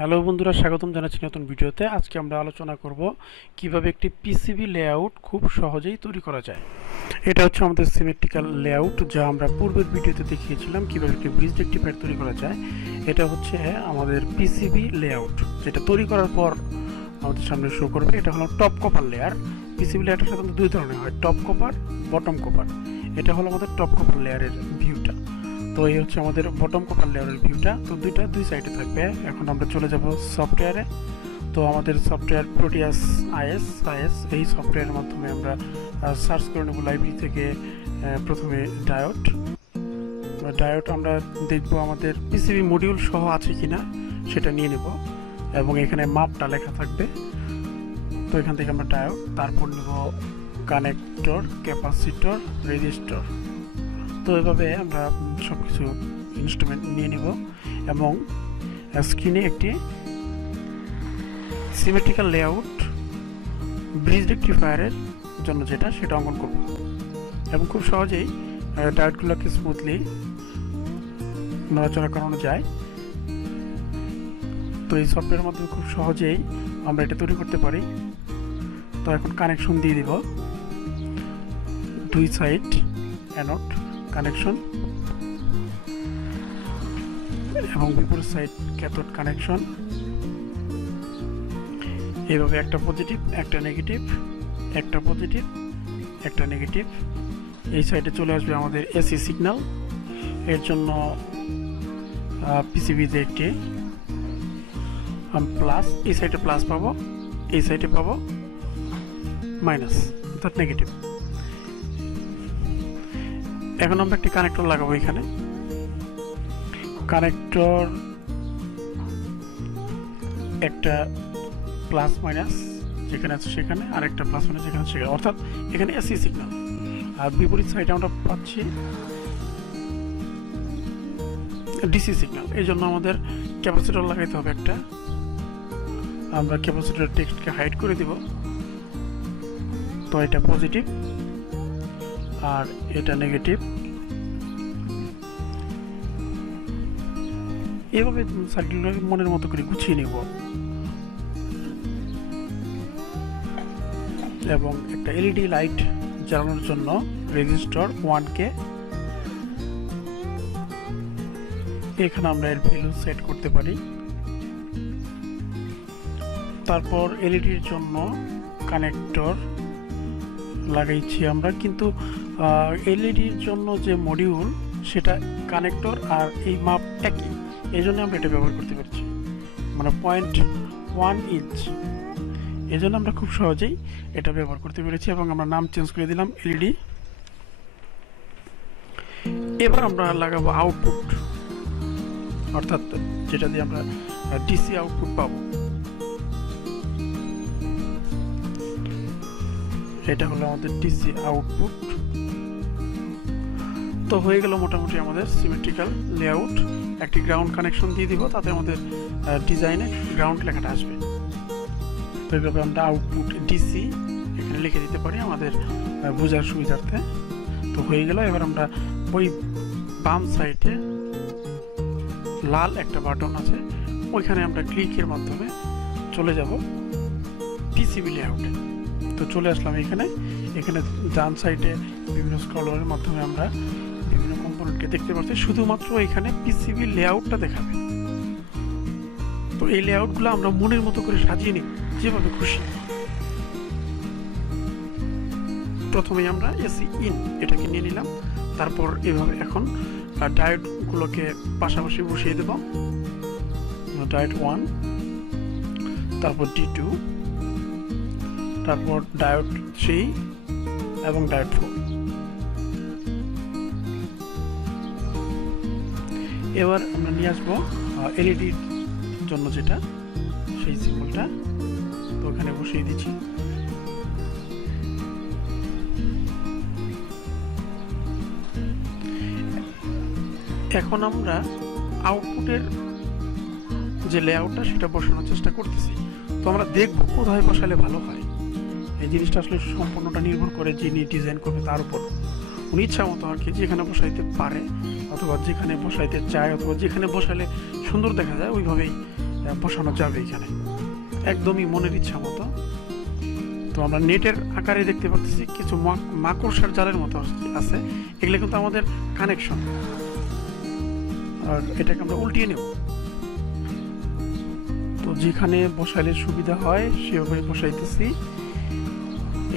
Hello বন্ধুরা, স্বাগতম জানাচ্ছি নতুন ভিডিওতে। আজকে আমরা আলোচনা করব কিভাবে একটি পিসিবি লেআউট খুব সহজেই তৈরি করা যায়। এটা হচ্ছে আমাদের সিমেট্রিক্যাল লেআউট, যা আমরা পূর্বের ভিডিওতে দেখিয়েছিলাম কিভাবে একটি ব্রিজ রেকটিফায়ার তৈরি করা যায়। এটা হচ্ছে আমাদের পিসিবি লেআউট, যেটা তৈরি করার পর আমাদের সামনে শো করবে। এটা হলো টপ কপার লেয়ার। পিসিবি লেয়ারটা সাধারণত দুই ধরনের হয়, টপ কপার, বটম কপার। এটা হলো আমাদের টপ কপার লেয়ারের ভিউটা। তো এই হচ্ছে আমাদের বটম কপার লেয়ারের ভিউটা। তো দুই সাইডে থাকবে। এখন আমরা চলে যাব সফটওয়্যারে। তো আমাদের সফটওয়্যার প্রোটিয়াস আইএস, এই সফটওয়্যারের মাধ্যমে আমরা সার্চ করে নেব লাইব্রেরি থেকে। প্রথমে ডায়োড আমরা দেখব আমাদের পিসিবি মডিউল সহ আছে কিনা সেটা নিয়ে নেব, এবং এখানে মাপটা লেখা থাকবে। তো এখান থেকে আমরা ডায়োড, তারপর নেব কানেক্টর, ক্যাপাসিটর, রেজিস্টর। তো এভাবে আমরা সব কিছু ইনস্ট্রুমেন্ট নিয়ে নিব এবং স্ক্রিনে একটি সিমেট্রিক্যাল লেআউট ব্রিজ রেকটিফায়ারের জন্য সেটা অঙ্কন করব, এবং খুব সহজেই ডায়োডগুলোকে স্মুথলি নড়াচড়া করানো যায়। তো এই সফটওয়্যারের মাধ্যমে খুব সহজেই আমরা এটা তৈরি করতে পারি। তো এখন কানেকশন দিয়ে দিব, দুই সাইড অ্যানোড কানেকশন এবং বিপরীত সাইড ক্যাথোড কানেকশন। এইভাবে একটা পজিটিভ, একটা নেগেটিভ, একটা পজিটিভ, একটা নেগেটিভ। এই সাইডে চলে আসবে আমাদের এসি সিগন্যাল। এর জন্য পিসিবিতে একটি প্লাস, এই সাইডে প্লাস পাবো, এই সাইডে পাবো মাইনাস, অর্থাৎ নেগেটিভ। এখন আমরা একটি কানেক্টর লাগাবো এখানে। কানেক্টর একটা প্লাস মাইনাস যেখানে আছে সেখানে, আর একটা প্লাস মাইনাস যেখানে সেখানে, অর্থাৎ এখানে এসি সিগন্যাল। আর বিপরীত সাইডে আমরা পাচ্ছি ডিসি সিগন্যাল। এই জন্য আমাদের ক্যাপাসিটর লাগাইতে হবে একটা। আমরা ক্যাপাসিটরের টেক্সটকে হাইড করে দিব। তো এটা পজিটিভ আর এটা নেগেটিভ। এভাবে সার্কিটগুলো মনের মতো করে গুছিয়ে নিব, এবং একটা এলইডি লাইট জ্বালানোর জন্য রেজিস্টর 1K, এখানে আমরা এর ভ্যালু সেট করতে পারি। তারপর এলইডির জন্য কানেক্টর লাগাইছি আমরা, কিন্তু এলইডির জন্য যে মডিউল সেটা কানেক্টর আর এই মাপ একই, এই জন্য আমরা এটা ব্যবহার করতে পারছি, মানে 0.1 ইঞ্চ। এই জন্য আমরা খুব সহজেই এটা ব্যবহার করতে পেরেছি, এবং আমরা নাম চেঞ্জ করে দিলাম এলইডি। এবার আমরা লাগাবো আউটপুট, অর্থাৎ যেটা দিয়ে আমরা ডিসি আউটপুট পাবো। এটা হলো আমাদের ডিসি আউটপুট। তো হয়ে গেল মোটামুটি আমাদের সিমেট্রিক্যাল লেআউট। একটি গ্রাউন্ড কানেকশন দিয়ে দিব, তাতে আমাদের ডিজাইনে গ্রাউন্ড লেখাটা আসবে। তো এইভাবে আমরা আউটপুট ডিসি এখানে লিখে দিতে পারি আমাদের বোঝার সুবিধার্থে। তো হয়ে গেল। এবার আমরা ওই বাম সাইডে লাল একটা বাটন আছে, ওইখানে আমরা ক্লিকের মাধ্যমে চলে যাব পিসিবি লেআউটে। তো চলে আসলাম এখানে। ডান সাইডে বিভিন্ন স্ক্রলারের মাধ্যমে আমরা বিভিন্ন কম্পোনেন্টকে দেখতে পাচ্ছি। শুধুমাত্র এখানে পিসিবি লেআউটটা দেখাবে। তো এই লেআউটগুলো আমরা মনের মতো করে সাজিয়ে নিই যেভাবে খুশি। প্রথমেই আমরা এসি ইন এটাকে নিয়ে নিলাম। তারপর এভাবে এখন ডায়োডগুলোকে পাশাপাশি বসিয়ে দেব। ডায়োড 1, তারপর D2, তারপর ডায়োড 3 এবং ডায়োড 4। এবার আমরা নিয়ে আসবো এলইডির জন্য যেটা, সেই সিম্বলটা। তো ওখানে বসিয়ে দিচ্ছি। এখন আমরা আউটপুটের যে লেআউটটা সেটা বসানোর চেষ্টা করতেছি। তো আমরা দেখব কোথায় বসালে ভালো হয়। এই জিনিসটা আসলে সম্পূর্ণটা নির্ভর করে যিনি ডিজাইন করবে তার উপর। উনি ইচ্ছা মতো আর কি যেখানে বসাইতে পারে, অথবা যেখানে বসাইতে চায়, অথবা যেখানে বসালে সুন্দর দেখা যায় ওইভাবেই বসানো যাবে এখানে একদমই মনের ইচ্ছা মতো। তো আমরা নেটের আকারে দেখতে পাচ্ছি কিছু মাকড়সার জালের মতো আছে, এগুলো কিন্তু আমাদের কানেকশন। আর এটাকে আমরা উল্টিয়ে নেব, তো যেখানে বসাইলে সুবিধা হয় সেভাবে বসাইতেছি।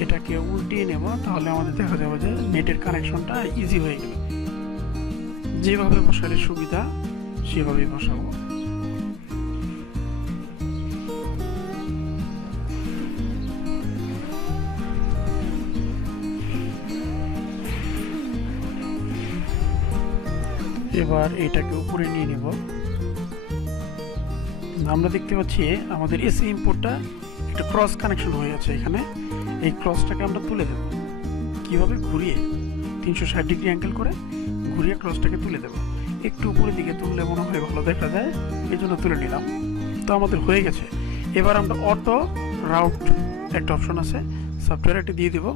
এটাকে উল্টিয়ে নেব, তাহলে আমাদের দেখা যাবে যে নেটের কানেকশনটা ইজি হয়ে গেল। যেভাবে বসাইলে সুবিধা সেভাবেই বসাবো। এবার এটাকে উপরে নিয়ে নেব। আমরা দেখতে পাচ্ছি আমাদের এসি ইনপুটটা একটা ক্রস কানেকশন হয়ে আছে এখানে। এই ক্রসটাকে আমরা তুলে দেব, কিভাবে ঘুরিয়ে 360 ডিগ্রি অ্যাঙ্গেল করে ঘুরিয়ে ক্রসটাকে তুলে দেব। একটু উপরের দিকে তুললে মনে হয় ভালো দেখা যায়, এই জন্য তুলে নিলাম। তো আমাদের হয়ে গেছে। এবার আমরা অটো রাউট একটা অপশন আছে, সফটওয়্যারটি দিয়ে দেব,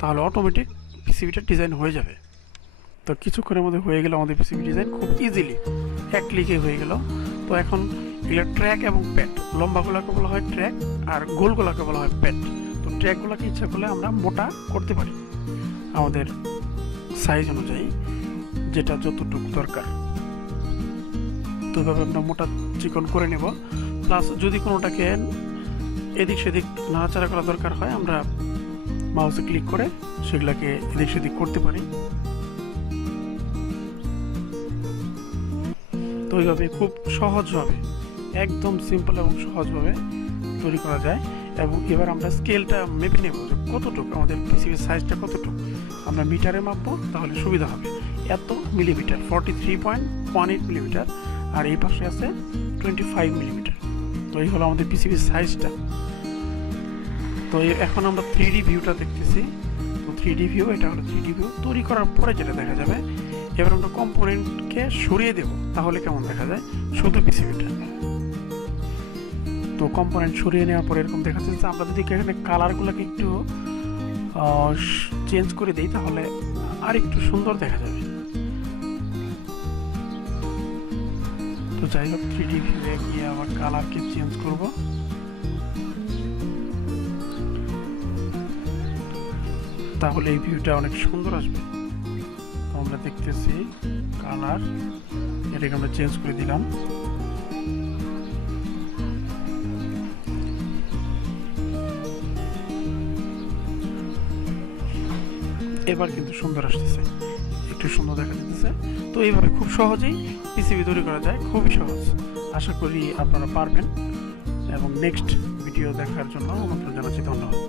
তাহলে অটোমেটিক পিসিবিটা ডিজাইন হয়ে যাবে। তো কিছুক্ষণের মধ্যে হয়ে গেল আমাদের পিসিবি ডিজাইন, খুব ইজিলি এক ক্লিকে হয়ে গেল। তো এখন এগুলো ট্র্যাক এবং প্যাড, লম্বাগুলোকে বলা হয় ট্র্যাক আর গোলগুলোকে বলা হয় প্যাড। তো ট্র্যাকগুলোকে ইচ্ছা করলে আমরা মোটা করতে পারি আমাদের সাইজ অনুযায়ী, যেটা যতটুকু দরকার। তো এভাবে আমরা মোটা চিকন করে নেব। প্লাস যদি কোনোটাকে এদিক সেদিক নাড়াচাড়া করা দরকার হয়, আমরা মাউসে ক্লিক করে সেগুলোকে এদিক সেদিক করতে পারি। তো এইভাবে খুব সহজভাবে, একদম সিম্পল এবং সহজভাবে তৈরি করা যায়। এবং এবার আমরা স্কেলটা মেপে নেব যে কতটুকু আমাদের পিসিবির সাইজটা কতটুকু। আমরা মিটারে মাপবো, তাহলে সুবিধা হবে। এত মিলিমিটার, 43.18 মিলিমিটার, আর এই পাশে আছে 25 মিলিমিটার। তো এই হলো আমাদের পিসিবির সাইজটা। তো এখন আমরা 3D ভিউটা দেখতেছি। তো 3D ভিউ, এটা হলো 3D ভিউ। তৈরি করার পরে যেটা দেখা যাবে, এবার আমরা কম্পোনেন্টকে সরিয়ে দেব, তাহলে কেমন দেখা যায় শুধু পিসিবিটা। তো কম্পোনেন্ট সরিয়ে নেওয়ার পরে এরকম দেখা যাচ্ছে। আমরা যদি এখানে কালারগুলোকে একটু চেঞ্জ করে দিই, তাহলে আর একটু সুন্দর দেখা যাবে। তো যাই হোক, 3D ভিউয়ে গিয়ে আবার কালারকে চেঞ্জ করব। তাহলে এই ভিউটা অনেক সুন্দর আসবে। আমরা দেখতেছি কালার, এটাকে আমরা চেঞ্জ করে দিলাম। এবার কিন্তু সুন্দর আসতেছে, একটু সুন্দর দেখা যাচ্ছে। তো এইভাবে খুব সহজেই পিসিবি তৈরি করা যায়, খুবই সহজ। আশা করি আপনারা পারবেন। এবং নেক্সট ভিডিও দেখার জন্য আমন্ত্রণ জানাচ্ছি। ধন্যবাদ।